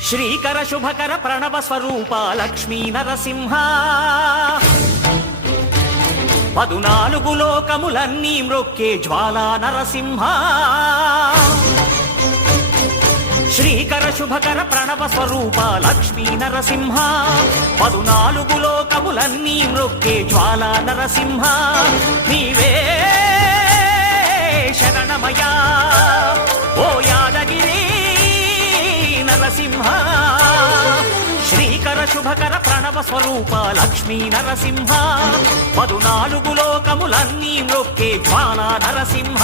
శ్రీకర శుభకర ప్రణవ స్వరూప లక్ష్మీ నరసింహ 14 లోకములన్నీ మ్రొక్కే జ్వాలా నరసింహ శ్రీకర శుభకర ప్రణవ స్వరూప లక్ష్మీ నరసింహ 14 లోకములన్నీ మ్రొక్కే జ్వాలా నరసింహ నీవే శరణమయా ఓ యాదగిరి నరసింహ శ్రీకర శుభకర ప్రణవ స్వరూప లక్ష్మీ నరసింహ 14 లోకములన్నీ మ్రొక్కే జ్వాలా నరసింహ